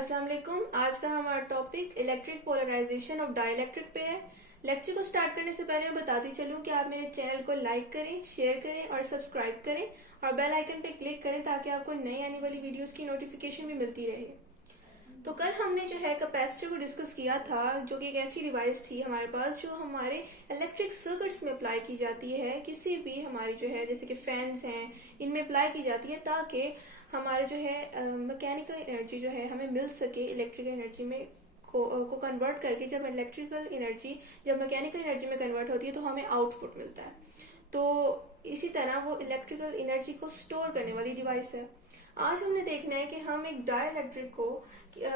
अस्सलाम वालेकुम। आज का हमारा topic electric polarization of dielectric पे है। लेक्चर को स्टार्ट करने से पहले मैं बताती चलूं कि आप मेरे चैनल को लाइक करें, शेयर करें और सब्सक्राइब करें और बेल आइकन पे क्लिक करें ताकि आपको नई आने वाली वीडियोस की नोटिफिकेशन भी मिलती रहे। तो कल हमने जो है कैपेसिटर को डिस्कस किया था, जो कि एक ऐसी डिवाइस थी हमारे पास जो हमारे इलेक्ट्रिक सर्किट्स में अप्लाई की जाती है। किसी भी हमारी जो है जैसे कि फैंस हैं, इनमें अप्लाई की जाती है ताकि हमारे जो है मैकेनिकल एनर्जी जो है हमें मिल सके इलेक्ट्रिकल एनर्जी में को कन्वर्ट करके। जब मैकेनिकल एनर्जी में कन्वर्ट होती है तो हमें आउटपुट मिलता है। तो इसी तरह वो इलेक्ट्रिकल एनर्जी को स्टोर करने वाली डिवाइस है। आज हमने देखना है कि हम एक डाइलेक्ट्रिक को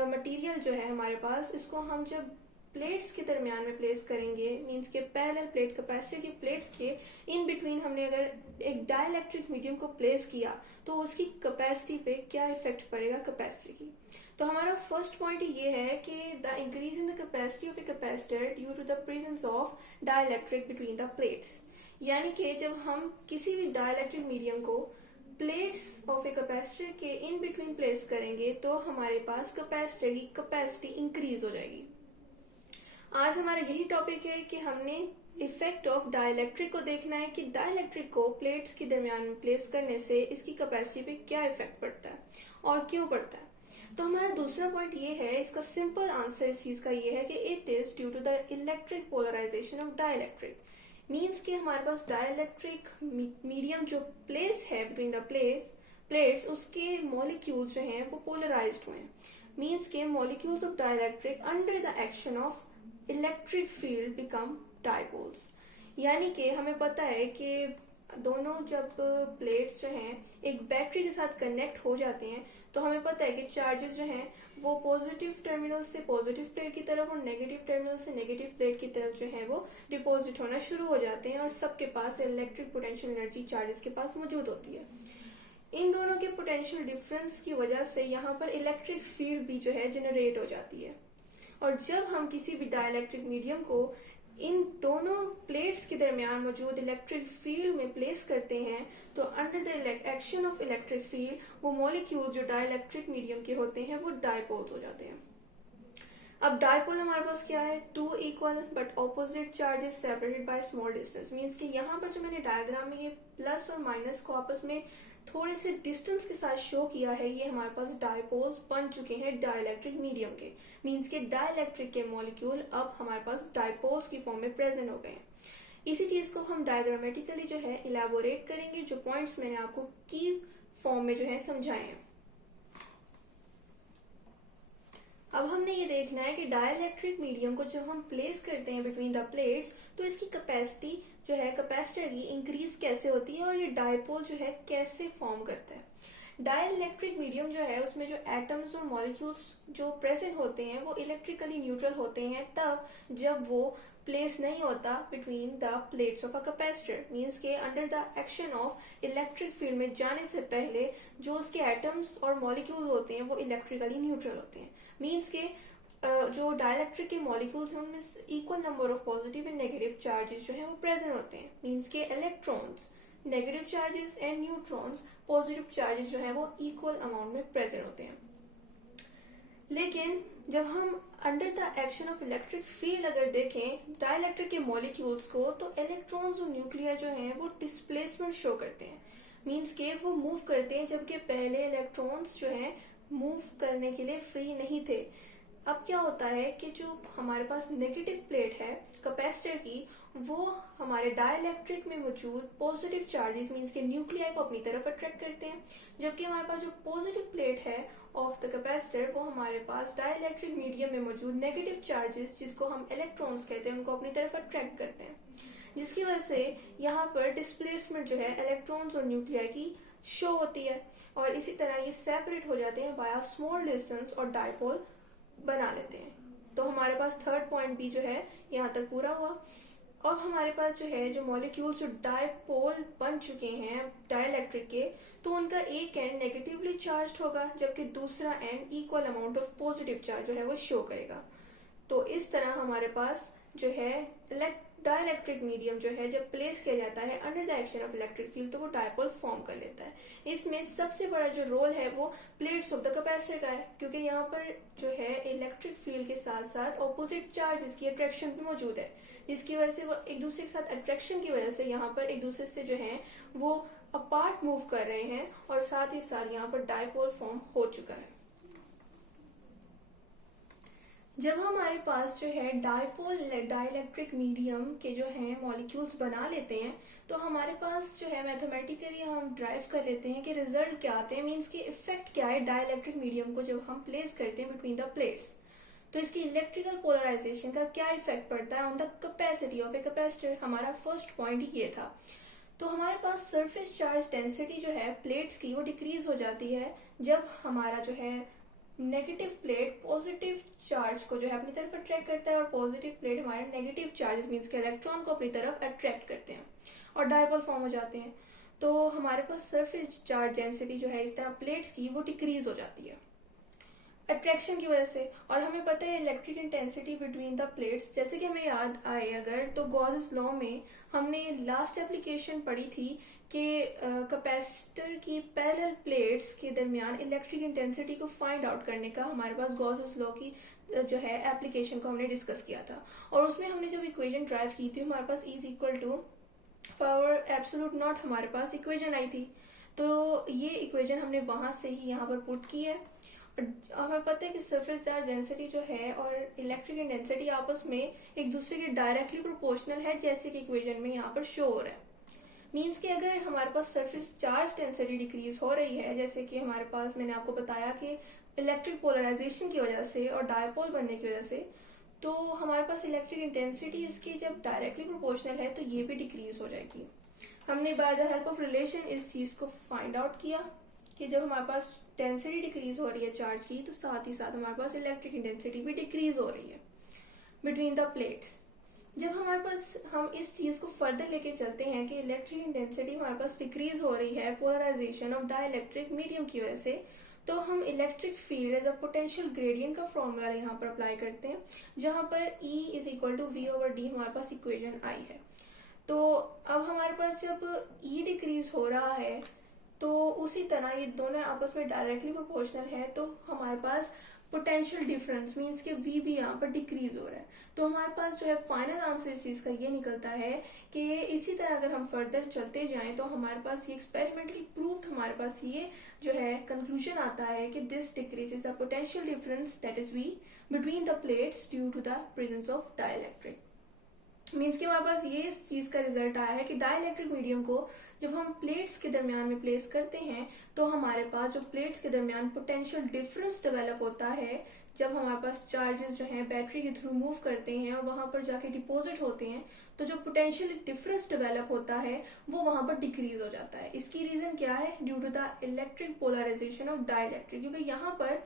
मटेरियल जो है हमारे पास, इसको हम जब प्लेट्स के दरमियान में प्लेस करेंगे, मींस के पैरेलल प्लेट कैपेसिटर की प्लेट्स के इन बिटवीन हमने अगर एक डाइलेक्ट्रिक मीडियम को प्लेस किया तो उसकी कैपेसिटी पे क्या इफेक्ट पड़ेगा कैपेसिटर की। तो हमारा फर्स्ट पॉइंट ये है कि the increase in the capacity of a capacitor due to the presence of dielectric between the plates. यानी कि जब हम किसी भी डाइलेक्ट्रिक मीडियम को प्लेट्स ऑफ ए कैपेसिटर के इन बिटवीन प्लेस करेंगे तो हमारे पास कैपेसिटर की कैपेसिटी इंक्रीज हो जाएगी। आज हमारा यही टॉपिक है कि हमने इफेक्ट ऑफ डाइलेक्ट्रिक को देखना है कि डाइलेक्ट्रिक को प्लेट्स के दरमियान में प्लेस करने से इसकी कैपेसिटी पे क्या इफेक्ट पड़ता है और क्यों पड़ता है। तो हमारा दूसरा पॉइंट ये है, इसका सिंपल आंसर इस चीज का ये है कि it is due to the electric polarization of dielectric. Means कि हमारे पास डाइलेक्ट्रिक मीडियम जो प्लेस है बिटवीन द प्लेट्स, उसके मॉलिक्यूल्स जो हैं वो पोलराइज्ड हुए हैं। मीन्स के molecules of dielectric under the action of electric field become dipoles. यानी कि हमें पता है कि दोनों जब प्लेट्स जो हैं एक बैटरी के साथ कनेक्ट हो जाते हैं तो हमें पता है कि चार्जेस जो हैं वो पॉजिटिव टर्मिनल से पॉजिटिव प्लेट की तरफ और नेगेटिव टर्मिनल से नेगेटिव प्लेट की तरफ जो है वो डिपॉजिट होना शुरू हो जाते हैं और सबके पास इलेक्ट्रिक पोटेंशियल एनर्जी चार्जेस के पास मौजूद होती है। इन दोनों के पोटेंशियल डिफरेंस की वजह से यहाँ पर इलेक्ट्रिक फील्ड भी जो है जनरेट हो जाती है। और जब हम किसी भी डाइलेक्ट्रिक मीडियम को इन दोनों प्लेट्स के दरमियान मौजूद इलेक्ट्रिक फील्ड में प्लेस करते हैं तो under the action of electric field वो मॉलिक्यूल जो डाइलेक्ट्रिक मीडियम के होते हैं वो डाइपोल्स हो जाते हैं। अब डाइपोल हमारे पास क्या है, two equal but opposite charges separated by small distance. Means कि यहाँ पर जो मैंने डायग्राम में ये प्लस और माइनस को आपस में थोड़े से डिस्टेंस के साथ शो किया है, ये हमारे पास डाइपोल्स बन चुके हैं डाइलेक्ट्रिक मीडियम के। मींस के डाइलेक्ट्रिक के मॉलिक्यूल अब हमारे पास डाइपोल्स की फॉर्म में प्रेजेंट हो गए हैं। इसी चीज को हम डायग्रामेटिकली जो है इलेबोरेट करेंगे, जो पॉइंट्स मैंने आपको की फॉर्म में जो है समझाए हैं। अब हमने ये देखना है कि डाइलेक्ट्रिक मीडियम को जब हम प्लेस करते हैं बिटवीन द प्लेट्स तो इसकी कैपेसिटी जो है कैपेसिटर की इंक्रीज कैसे होती है और ये डाइपोल जो है कैसे फॉर्म करता है। डाइलेक्ट्रिक मीडियम जो है उसमें जो एटम्स और मॉलिक्यूल्स जो प्रेजेंट होते हैं वो इलेक्ट्रिकली न्यूट्रल होते हैं तब जब वो प्लेस नहीं होता between the plates of a capacitor. Means के under the action of electric field में जाने से पहले जो उसके एटम्स और मॉलिक्यूल्स होते हैं वो इलेक्ट्रिकली न्यूट्रल होते हैं। मींस के जो डाइलेक्ट्रिक के मॉलिक्यूल्स हैं उनमें equal number of positive and negative charges जो है वो प्रेजेंट होते हैं। मींस के electrons negative charges and neutrons positive charges जो है वो इक्वल अमाउंट में प्रेजेंट होते हैं। लेकिन जब हम under the action of electric field अगर देखें डाइलेक्ट्रिक के मॉलिक्यूल्स को तो इलेक्ट्रॉन्स और न्यूक्लियर जो हैं वो डिस्प्लेसमेंट शो करते हैं। मींस के वो मूव करते हैं जबकि पहले इलेक्ट्रॉन्स जो हैं मूव करने के लिए फ्री नहीं थे। अब क्या होता है कि जो हमारे पास नेगेटिव प्लेट है कैपेसिटर की वो हमारे डाइलेक्ट्रिक में मौजूद पॉजिटिव चार्जेस मींस के न्यूक्लियाई को अपनी तरफ अट्रैक्ट करते हैं, जबकि हमारे पास जो पॉजिटिव प्लेट है ऑफ द कैपेसिटर वो हमारे पास डाइलेक्ट्रिक मीडियम में मौजूद नेगेटिव चार्जेस जिसको हम इलेक्ट्रॉन्स कहते हैं उनको अपनी तरफ अट्रैक्ट करते हैं, जिसकी वजह से यहाँ पर डिस्प्लेसमेंट जो है इलेक्ट्रॉन्स और न्यूक्लियाई की शो होती है और इसी तरह ये सेपरेट हो जाते हैं बाय स्मॉल डिस्टेंस और डाइपोल बना लेते हैं। तो हमारे पास थर्ड पॉइंट भी जो है यहाँ तक पूरा हुआ। और हमारे पास जो है जो मॉलिक्यूल्स जो डाइपोल बन चुके हैं डाइलेक्ट्रिक के तो उनका एक एंड नेगेटिवली चार्ज्ड होगा जबकि दूसरा and equal amount of positive charge जो है वो शो करेगा। तो इस तरह हमारे पास जो है डाइलेक्ट्रिक मीडियम जो है जब प्लेस किया जाता है under the action of electric field तो वो डायपोल फॉर्म कर लेता है। इसमें सबसे बड़ा जो रोल है वो प्लेट्स ऑफ द कैपेसिटर का है, क्योंकि यहाँ पर जो है इलेक्ट्रिक फील्ड के साथ साथ ऑपोजिट चार्ज की अट्रैक्शन भी मौजूद है, जिसकी वजह से वो एक दूसरे के साथ अट्रैक्शन की वजह से यहाँ पर एक दूसरे से जो है वो अपार्ट मूव कर रहे हैं और साथ ही साथ यहाँ पर डायपोल फॉर्म हो चुका है। जब हमारे पास जो है डायपोल डाइलेक्ट्रिक मीडियम के जो है मॉलिक्यूल्स बना लेते हैं तो हमारे पास जो है मैथमेटिकली हम ड्राइव कर लेते हैं कि रिजल्ट क्या आते हैं, मींस कि इफेक्ट क्या है डाइलेक्ट्रिक मीडियम को जब हम प्लेस करते हैं बिटवीन द प्लेट्स। तो इसकी इलेक्ट्रिकल पोलराइजेशन का क्या इफेक्ट पड़ता है on the capacity of a capacitor, हमारा फर्स्ट पॉइंट ये था। तो हमारे पास सरफेस चार्ज डेंसिटी जो है प्लेट्स की वो डिक्रीज हो जाती है जब हमारा जो है नेगेटिव प्लेट पॉजिटिव चार्ज को जो है अपनी तरफ अट्रैक्ट करता है और पॉजिटिव प्लेट हमारे नेगेटिव चार्ज मीन्स के इलेक्ट्रॉन को अपनी तरफ अट्रैक्ट करते हैं और डायपोल फॉर्म हो जाते हैं। तो हमारे पास सरफेस चार्ज डेंसिटी जो है इस तरह प्लेट्स की वो डिक्रीज हो जाती है अट्रैक्शन की वजह से। और हमें पता है electric intensity between the plates, जैसे कि हमें याद आए अगर तो गॉसेस लॉ में हमने लास्ट एप्लीकेशन पढ़ी थी कि कैपेसिटर की पैरेलल प्लेट्स के दरमियान इलेक्ट्रिक इंटेंसिटी को फाइंड आउट करने का हमारे पास गॉसेस लॉ की जो है एप्लीकेशन को हमने डिस्कस किया था। और उसमें हमने जब इक्वेशन ड्राइव की थी हमारे पास is equal to power absolute not हमारे पास इक्वेशन आई थी। तो ये इक्वेशन हमने वहां से ही यहाँ पर पुट की है। हमें पता है कि सरफेस चार्ज डेंसिटी जो है और इलेक्ट्रिक इंटेंसिटी आपस में एक दूसरे के डायरेक्टली प्रोपोर्शनल है, जैसे कि इक्वेशन में यहाँ पर शो हो रहा है। मींस कि अगर हमारे पास सरफेस चार्ज डेंसिटी डिक्रीज हो रही है, जैसे कि हमारे पास मैंने आपको बताया कि इलेक्ट्रिक पोलराइजेशन की वजह से और डायपोल बनने की वजह से, तो हमारे पास इलेक्ट्रिक इंटेंसिटी इसकी जब डायरेक्टली प्रोपोर्शनल है तो ये भी डिक्रीज हो जाएगी। हमने by the help of relation इस चीज को फाइंड आउट किया कि जब हमारे पास डेंसिटी डिक्रीज हो रही है चार्ज की तो साथ ही साथ हमारे पास इलेक्ट्रिक इंटेंसिटी भी डिक्रीज हो रही है बिटवीन द प्लेट्स। जब हमारे पास हम इस चीज को फर्दर लेके चलते हैं कि इलेक्ट्रिक इंटेंसिटी हमारे पास डिक्रीज हो रही है पोलराइजेशन ऑफ डाइलेक्ट्रिक मीडियम की वजह से, तो हम electric field as a potential gradient का फॉर्मूला यहाँ पर अप्लाई करते हैं, जहां पर E is equal to V over D हमारे पास इक्वेशन आई है। तो अब हमारे पास जब E डिक्रीज हो रहा है तो उसी तरह ये दोनों आपस में डायरेक्टली प्रोपोर्शनल है, तो हमारे पास पोटेंशियल डिफरेंस मींस के V भी यहाँ पर डिक्रीज हो रहा है। तो हमारे पास जो है फाइनल आंसर इस चीज का ये निकलता है कि इसी तरह अगर हम फर्दर चलते जाएं तो हमारे पास ये एक्सपेरिमेंटली प्रूव्ड हमारे पास ये जो है कंक्लूजन आता है कि this decreases the potential difference that is V between the plates due to the presence of dielectric. Means कि हमारे पास ये इस चीज का रिजल्ट आया है कि डाइलेक्ट्रिक मीडियम को जब हम प्लेट्स के दरमियान में प्लेस करते हैं तो हमारे पास जो प्लेट्स के दरमियान पोटेंशियल डिफरेंस डेवलप होता है, जब हमारे पास चार्जेस जो हैं बैटरी के थ्रू मूव करते हैं और वहां पर जाके डिपॉजिट होते हैं, तो जो पोटेंशियल डिफरेंस डेवलप होता है वो वहां पर डिक्रीज हो जाता है। इसकी रीजन क्या है? Due to the electric polarization of dielectric, क्योंकि यहाँ पर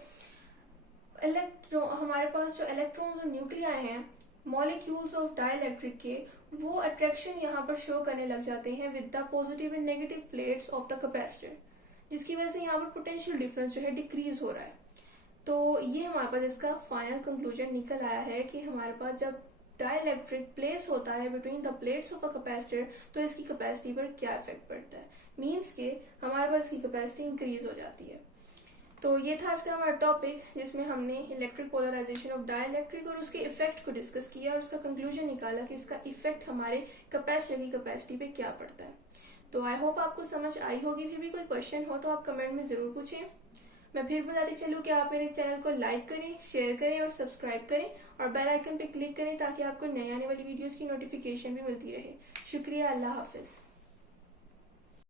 हमारे पास जो इलेक्ट्रॉन्स और न्यूक्लियाई हैं मॉलिक्यूल्स ऑफ डाइलेक्ट्रिक के, वो अट्रैक्शन यहाँ पर शो करने लग जाते हैं with the positive and negative plates of the capacitor, जिसकी वजह से यहाँ पर पोटेंशियल डिफरेंस जो है डिक्रीज हो रहा है। तो ये हमारे पास इसका फाइनल कंक्लूजन निकल आया है कि हमारे पास जब डाइलेक्ट्रिक प्लेस होता है between the plates of a capacitor तो इसकी कैपेसिटी पर क्या इफेक्ट पड़ता है, मीन्स के हमारे पास इसकी कैपेसिटी इंक्रीज हो जाती है। तो ये था आज का हमारा टॉपिक जिसमें हमने इलेक्ट्रिक पोलराइजेशन ऑफ डाइलेक्ट्रिक और उसके इफेक्ट को डिस्कस किया और उसका कंक्लूजन निकाला कि इसका इफेक्ट हमारे कैपेसिटर की कैपेसिटी पे क्या पड़ता है। तो आई होप आपको समझ आई होगी। फिर भी कोई क्वेश्चन हो तो आप कमेंट में जरूर पूछें। मैं फिर बताती चलूँ कि आप मेरे चैनल को लाइक करें, शेयर करें और सब्सक्राइब करें और बेल आइकन पे क्लिक करें ताकि आपको नई आने वाली वीडियोस की नोटिफिकेशन भी मिलती रहे। शुक्रिया, अल्लाह हाफिज।